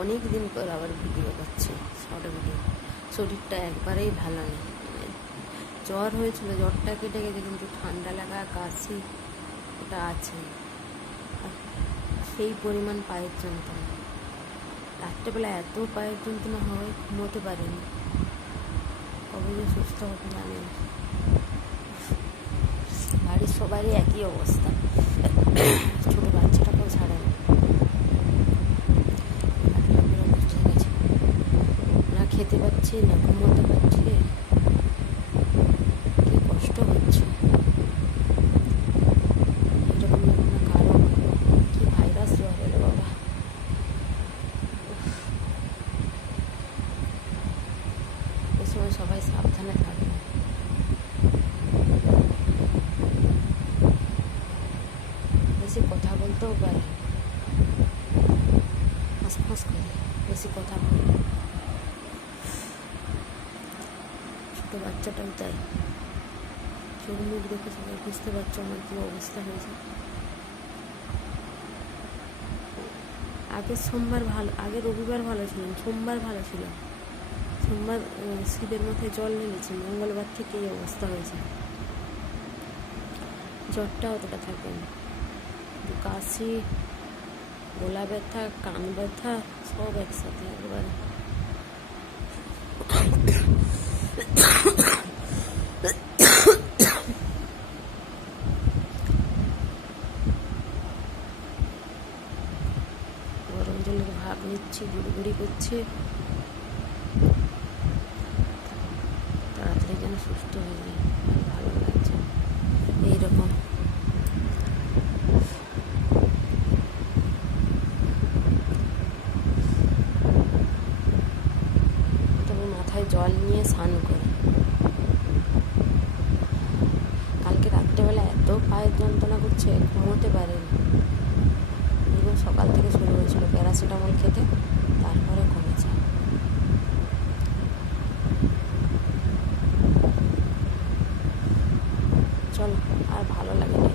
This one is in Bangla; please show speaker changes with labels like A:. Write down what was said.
A: অনেক দিন পর আবার ভিডিও করছি শর্ট ভিডিও শরীরটা একবারেই ভালো নেই। জ্বর হয়েছিল, জ্বরটা কেটে গেছে, কিন্তু ঠান্ডা লাগা কাশি ওটা আছে। সেই পরিমাণ পায়ের যন্ত্রণা। রাত্রেবেলা এত পায়ের যন্ত্রণা হয়, ঘুমোতে পারিনি। কবে যে সুস্থ হবে জানি। বাড়ির সবারই একই অবস্থা ছোট বাচ্চাটাকেও ছাড়ে না হাঁটুটা পুরো বসে গেছে না খেতে পাচ্ছি, না ঘুমোতে পারছি? কি কষ্ট হচ্ছে। এরকম যেন না কারও কি ভাইরাস সময় সবাই সাবধানে থাকবে। বেশি কথা বলতেও পারে হাঁসফাঁস করে। বেশি কথা বলে ছোটো বাচ্চাটাও তাই। চোখ মুখ দেখে সবাই বুঝতে পারছ আমার কী অবস্থা হয়েছে। আগের সোমবার ভালো, আগে রবিবার ভালো ছিলাম সোমবার ভালো ছিল। সোমবার শিবের মাথায় জল ঢেলেছি, মঙ্গলবার থেকে এই অবস্থা হয়েছে। জ্বরটা অতটা থাকে না। কাশি, গলা ব্যথা, কান ব্যথা, সব একসাথে একবারে। গরম জলের ভাপ নিচ্ছি গুড়ি করছি। তাড়াতাড়ি যেন সুস্থ হয়ে যায়, ভালো লাগছে। এইরকম। তবে মাথায় জল নিয়ে স্নান করি। কালকে রাত্রেবেলা এত পায়ের যন্ত্রণা করছে, ঘুমোতে পারিনি। সকাল প্যারাসিটামল খেতে তারপরে কমে যায়। চলো আর ভালো লাগে না